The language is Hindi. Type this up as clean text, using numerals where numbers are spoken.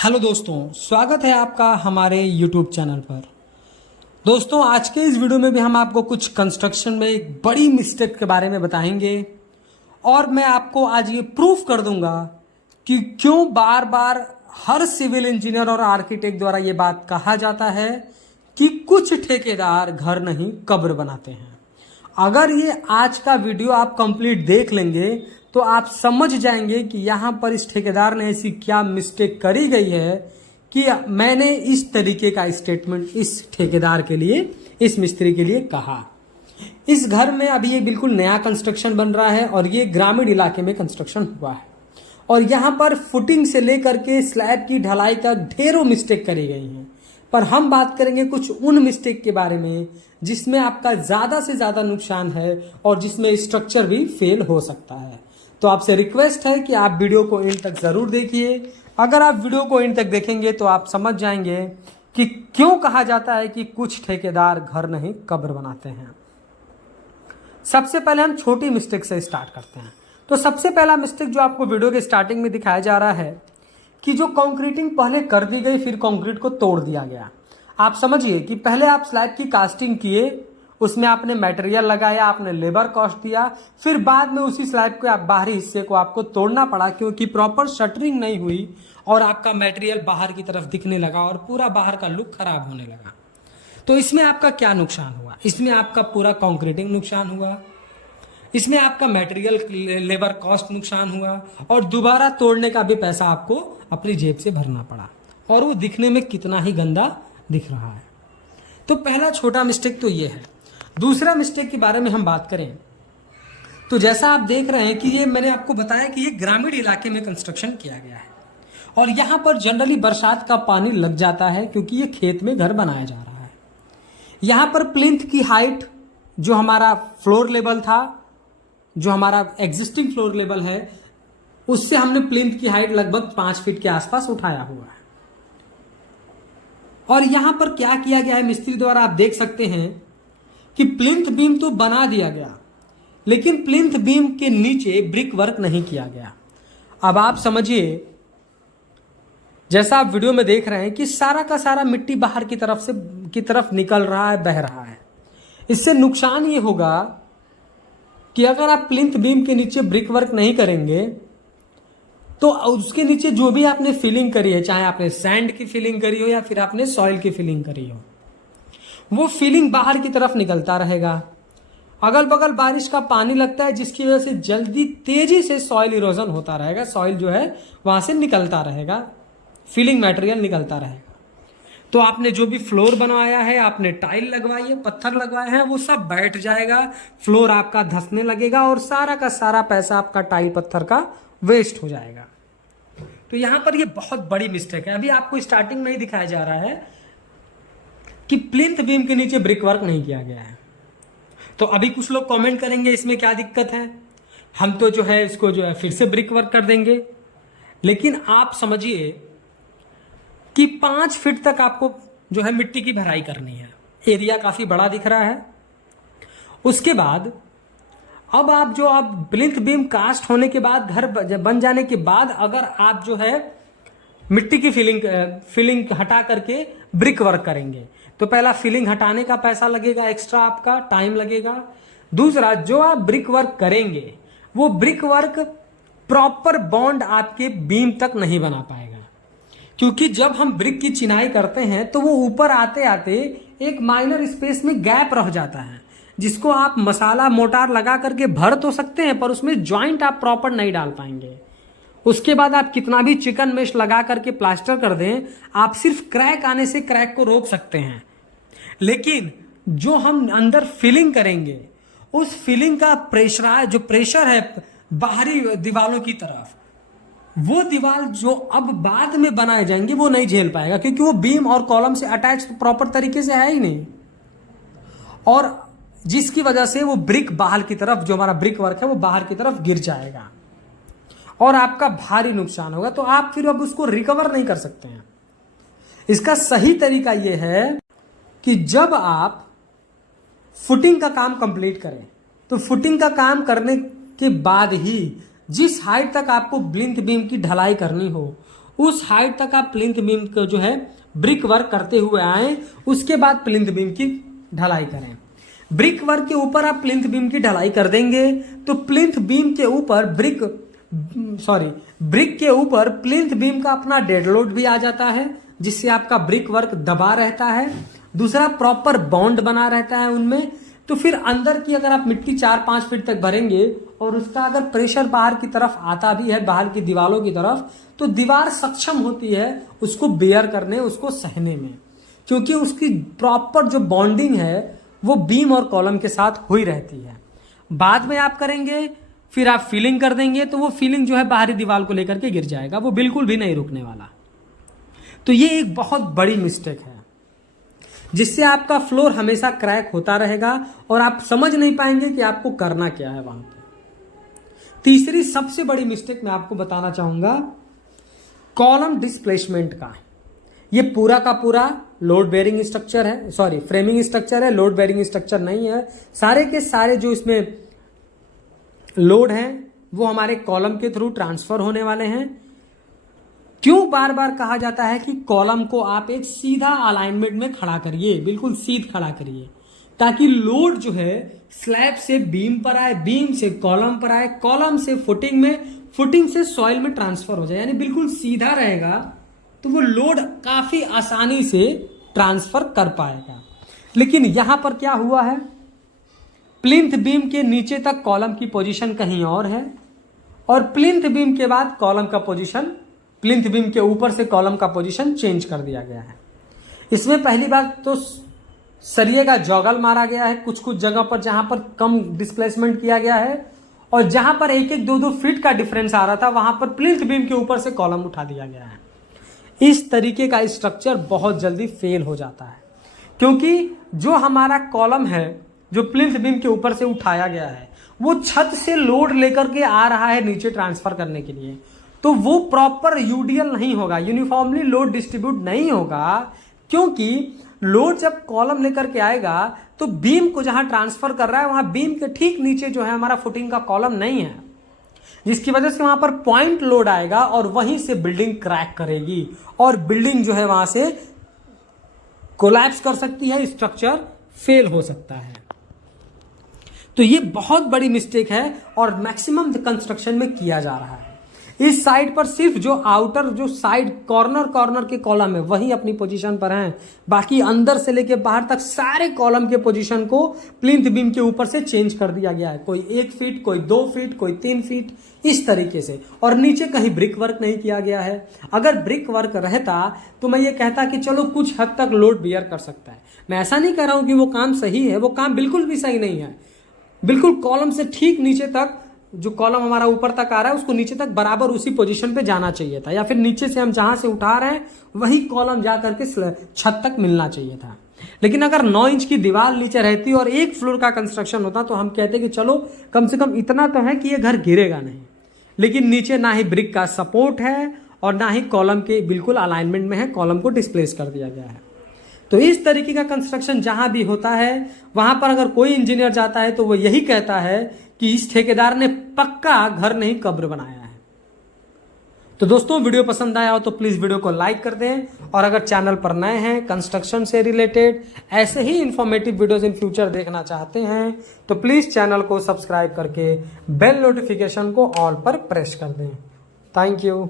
हेलो दोस्तों, स्वागत है आपका हमारे यूट्यूब चैनल पर। दोस्तों, आज के इस वीडियो में भी हम आपको कुछ कंस्ट्रक्शन में एक बड़ी मिस्टेक के बारे में बताएंगे और मैं आपको आज ये प्रूफ कर दूंगा कि क्यों बार बार हर सिविल इंजीनियर और आर्किटेक्ट द्वारा ये बात कहा जाता है कि कुछ ठेकेदार घर नहीं कब्र बनाते हैं। अगर ये आज का वीडियो आप कंप्लीट देख लेंगे तो आप समझ जाएंगे कि यहाँ पर इस ठेकेदार ने ऐसी क्या मिस्टेक करी गई है कि मैंने इस तरीके का स्टेटमेंट इस ठेकेदार के लिए, इस मिस्त्री के लिए कहा। इस घर में अभी ये बिल्कुल नया कंस्ट्रक्शन बन रहा है और ये ग्रामीण इलाके में कंस्ट्रक्शन हुआ है और यहाँ पर फुटिंग से लेकर के स्लैब की ढलाई का ढेरों मिस्टेक करी गई हैं। पर हम बात करेंगे कुछ उन मिस्टेक के बारे में जिसमें आपका ज़्यादा से ज़्यादा नुकसान है और जिसमें स्ट्रक्चर भी फेल हो सकता है। तो आपसे रिक्वेस्ट है कि आप वीडियो को एंड तक ज़रूर देखिए। अगर आप वीडियो को एंड तक देखेंगे तो आप समझ जाएंगे कि क्यों कहा जाता है कि कुछ ठेकेदार घर नहीं कब्र बनाते हैं। सबसे पहले हम छोटी मिस्टेक से स्टार्ट करते हैं। तो सबसे पहला मिस्टेक जो आपको वीडियो के स्टार्टिंग में दिखाया जा रहा है कि जो कंक्रीटिंग पहले कर दी गई फिर कंक्रीट को तोड़ दिया गया। आप समझिए कि पहले आप स्लैब की कास्टिंग किए, उसमें आपने मटेरियल लगाया, आपने लेबर कॉस्ट दिया, फिर बाद में उसी स्लैब के आप बाहरी हिस्से को आपको तोड़ना पड़ा क्योंकि प्रॉपर शटरिंग नहीं हुई और आपका मटेरियल बाहर की तरफ दिखने लगा और पूरा बाहर का लुक खराब होने लगा। तो इसमें आपका क्या नुकसान हुआ? इसमें आपका पूरा कंक्रीटिंग नुकसान हुआ, इसमें आपका मटेरियल लेबर कॉस्ट नुकसान हुआ और दोबारा तोड़ने का भी पैसा आपको अपनी जेब से भरना पड़ा और वो दिखने में कितना ही गंदा दिख रहा है। तो पहला छोटा मिस्टेक तो ये है। दूसरा मिस्टेक के बारे में हम बात करें तो जैसा आप देख रहे हैं कि ये मैंने आपको बताया कि ये ग्रामीण इलाके में कंस्ट्रक्शन किया गया है और यहाँ पर जनरली बरसात का पानी लग जाता है क्योंकि ये खेत में घर बनाया जा रहा है। यहाँ पर प्लिंथ की हाइट जो हमारा फ्लोर लेवल था, जो हमारा एग्जिस्टिंग फ्लोर लेवल है, उससे हमने प्लिंथ की हाइट लगभग 5 फीट के आसपास उठाया हुआ है। और यहां पर क्या किया गया है मिस्त्री द्वारा, आप देख सकते हैं कि प्लिंथ बीम तो बना दिया गया लेकिन प्लिंथ बीम के नीचे ब्रिक वर्क नहीं किया गया। अब आप समझिए, जैसा आप वीडियो में देख रहे हैं कि सारा का सारा मिट्टी बाहर की तरफ निकल रहा है, बह रहा है। इससे नुकसान ये होगा कि अगर आप प्लिंथ बीम के नीचे ब्रिक वर्क नहीं करेंगे तो उसके नीचे जो भी आपने फिलिंग करी है, चाहे आपने सैंड की फिलिंग करी हो या फिर आपने सॉइल की फिलिंग करी हो, वो फिलिंग बाहर की तरफ निकलता रहेगा। अगल बगल बारिश का पानी लगता है जिसकी वजह से जल्दी तेजी से सॉइल इरोजन होता रहेगा, सॉइल जो है वहां से निकलता रहेगा, फिलिंग मटेरियल निकलता रहेगा। तो आपने जो भी फ्लोर बनवाया है, आपने टाइल लगवाई है, पत्थर लगवाए हैं, वो सब बैठ जाएगा, फ्लोर आपका धंसने लगेगा और सारा का सारा पैसा आपका टाइल पत्थर का वेस्ट हो जाएगा। तो यहां पर ये बहुत बड़ी मिस्टेक है। अभी आपको स्टार्टिंग में ही दिखाया जा रहा है कि प्लिंथ बीम के नीचे ब्रिक वर्क नहीं किया गया है। तो अभी कुछ लोग कमेंट करेंगे इसमें क्या दिक्कत है, हम तो जो है इसको जो है फिर से ब्रिक वर्क कर देंगे। लेकिन आप समझिए कि 5 फीट तक आपको जो है मिट्टी की भराई करनी है। एरिया काफी बड़ा दिख रहा है। उसके बाद अब आप प्लिंथ बीम कास्ट होने के बाद, घर बन जाने के बाद, अगर आप जो है मिट्टी की फिलिंग हटा करके ब्रिक वर्क करेंगे तो पहला फिलिंग हटाने का पैसा लगेगा, एक्स्ट्रा आपका टाइम लगेगा। दूसरा, जो आप ब्रिक वर्क करेंगे वो ब्रिक वर्क प्रॉपर बॉन्ड आपके बीम तक नहीं बना पाएगा क्योंकि जब हम ब्रिक की चिनाई करते हैं तो वो ऊपर आते आते एक माइनर स्पेस में गैप रह जाता है जिसको आप मसाला मोटार लगा करके भर तो सकते हैं पर उसमें जॉइंट आप प्रॉपर नहीं डाल पाएंगे। उसके बाद आप कितना भी चिकन मेश लगा करके प्लास्टर कर दें, आप सिर्फ क्रैक आने से क्रैक को रोक सकते हैं। लेकिन जो हम अंदर फिलिंग करेंगे उस फिलिंग का जो प्रेशर है बाहरी दीवारों की तरफ, वो दीवार जो अब बाद में बनाए जाएंगे वो नहीं झेल पाएगा क्योंकि वो बीम और कॉलम से अटैच प्रॉपर तरीके से है ही नहीं, और जिसकी वजह से वो ब्रिक बाहर की तरफ, जो हमारा ब्रिक वर्क है वो बाहर की तरफ गिर जाएगा और आपका भारी नुकसान होगा। तो आप फिर अब उसको रिकवर नहीं कर सकते हैं। इसका सही तरीका यह है कि जब आप फुटिंग का काम कंप्लीट करें तो फुटिंग का काम करने के बाद ही जिस हाइट तक आपको प्लिंथ बीम की ढलाई करनी हो उस हाइट तक आप प्लिंथ बीम को जो है ब्रिक वर्क करते हुए आए, उसके बाद प्लिंथ बीम की ढलाई करें। ब्रिक वर्क के ऊपर आप प्लिंथ बीम की ढलाई कर देंगे तो प्लिंथ बीम के ऊपर ब्रिक के ऊपर प्लिंथ बीम का अपना डेड लोड भी आ जाता है, जिससे आपका ब्रिक वर्क दबा रहता है। दूसरा, प्रॉपर बॉन्ड बना रहता है उनमें। तो फिर अंदर की अगर आप मिट्टी 4-5 फीट तक भरेंगे और उसका अगर प्रेशर बाहर की तरफ आता भी है, बाहर की दीवारों की तरफ, तो दीवार सक्षम होती है उसको बेयर करने, उसको सहने में, क्योंकि उसकी प्रॉपर जो बॉन्डिंग है वो बीम और कॉलम के साथ हुई रहती है। बाद में आप करेंगे, फिर आप फीलिंग कर देंगे तो वो फीलिंग जो है बाहरी दीवार को लेकर के गिर जाएगा, वो बिल्कुल भी नहीं रुकने वाला। तो ये एक बहुत बड़ी मिस्टेक है, जिससे आपका फ्लोर हमेशा क्रैक होता रहेगा और आप समझ नहीं पाएंगे कि आपको करना क्या है वहां पे। तीसरी सबसे बड़ी मिस्टेक मैं आपको बताना चाहूंगा कॉलम डिस्प्लेसमेंट का। ये पूरा का पूरा लोड बेयरिंग स्ट्रक्चर है, फ्रेमिंग स्ट्रक्चर है, लोड बेयरिंग स्ट्रक्चर नहीं है। सारे के सारे जो इसमें लोड हैं वो हमारे कॉलम के थ्रू ट्रांसफर होने वाले हैं। क्यों बार बार कहा जाता है कि कॉलम को आप एक सीधा अलाइनमेंट में खड़ा करिए, बिल्कुल सीध खड़ा करिए, ताकि लोड जो है स्लैब से बीम पर आए, बीम से कॉलम पर आए, कॉलम से फुटिंग में, फुटिंग से सॉइल में ट्रांसफर हो जाए, यानी बिल्कुल सीधा रहेगा तो वो लोड काफी आसानी से ट्रांसफर कर पाएगा। लेकिन यहां पर क्या हुआ है, प्लिंथ बीम के नीचे तक कॉलम की पोजीशन कहीं और है और प्लिंथ बीम के बाद कॉलम का पोजीशन, प्लिंथ बीम के ऊपर से कॉलम का पोजीशन चेंज कर दिया गया है। इसमें पहली बात तो सरिये का जॉगल मारा गया है कुछ कुछ जगह पर जहां पर कम डिस्प्लेसमेंट किया गया है, और जहां पर 1-1, 2-2 फीट का डिफरेंस आ रहा था वहां पर प्लिंथ बीम के ऊपर से कॉलम उठा दिया गया है। इस तरीके का स्ट्रक्चर बहुत जल्दी फेल हो जाता है, क्योंकि जो हमारा कॉलम है जो प्लिंथ बीम के ऊपर से उठाया गया है वो छत से लोड लेकर के आ रहा है नीचे ट्रांसफर करने के लिए, तो वो प्रॉपर यूडीएल नहीं होगा, यूनिफॉर्मली लोड डिस्ट्रीब्यूट नहीं होगा। क्योंकि लोड जब कॉलम लेकर के आएगा तो बीम को जहां ट्रांसफर कर रहा है वहां बीम के ठीक नीचे जो है हमारा फुटिंग का कॉलम नहीं है, जिसकी वजह से वहां पर पॉइंट लोड आएगा और वहीं से बिल्डिंग क्रैक करेगी और बिल्डिंग जो है वहां से कोलैप्स कर सकती है, स्ट्रक्चर फेल हो सकता है। तो ये बहुत बड़ी मिस्टेक है और मैक्सिमम कंस्ट्रक्शन में किया जा रहा है। इस साइड पर सिर्फ जो आउटर जो साइड कॉर्नर के कॉलम है वही अपनी पोजीशन पर हैं, बाकी अंदर से लेके बाहर तक सारे कॉलम के पोजीशन को प्लिंथ बीम के ऊपर से चेंज कर दिया गया है। कोई 1 फीट, कोई 2 फीट, कोई 3 फीट, इस तरीके से। और नीचे कहीं ब्रिक वर्क नहीं किया गया है। अगर ब्रिक वर्क रहता तो मैं ये कहता कि चलो कुछ हद तक लोड बियर कर सकता है। मैं ऐसा नहीं कह रहा हूं कि वो काम सही है, वो काम बिल्कुल भी सही नहीं है। बिल्कुल कॉलम से ठीक नीचे तक, जो कॉलम हमारा ऊपर तक आ रहा है उसको नीचे तक बराबर उसी पोजीशन पे जाना चाहिए था, या फिर नीचे से हम जहां से उठा रहे हैं वही कॉलम जा करके छत तक मिलना चाहिए था। लेकिन अगर 9 इंच की दीवार नीचे रहती और 1 फ्लोर का कंस्ट्रक्शन होता तो हम कहते कि चलो कम से कम इतना तो है कि ये घर गिरेगा नहीं। लेकिन नीचे ना ही ब्रिक का सपोर्ट है और ना ही कॉलम के बिल्कुल अलाइनमेंट में है, कॉलम को डिस्प्लेस कर दिया गया है। तो इस तरीके का कंस्ट्रक्शन जहां भी होता है वहां पर अगर कोई इंजीनियर जाता है तो वो यही कहता है कि इस ठेकेदार ने पक्का घर नहीं कब्र बनाया है। तो दोस्तों, वीडियो पसंद आया हो तो प्लीज वीडियो को लाइक कर दें, और अगर चैनल पर नए हैं, कंस्ट्रक्शन से रिलेटेड ऐसे ही इंफॉर्मेटिव वीडियोस इन फ्यूचर देखना चाहते हैं तो प्लीज चैनल को सब्सक्राइब करके बेल नोटिफिकेशन को ऑल पर प्रेस कर दें। Thank you.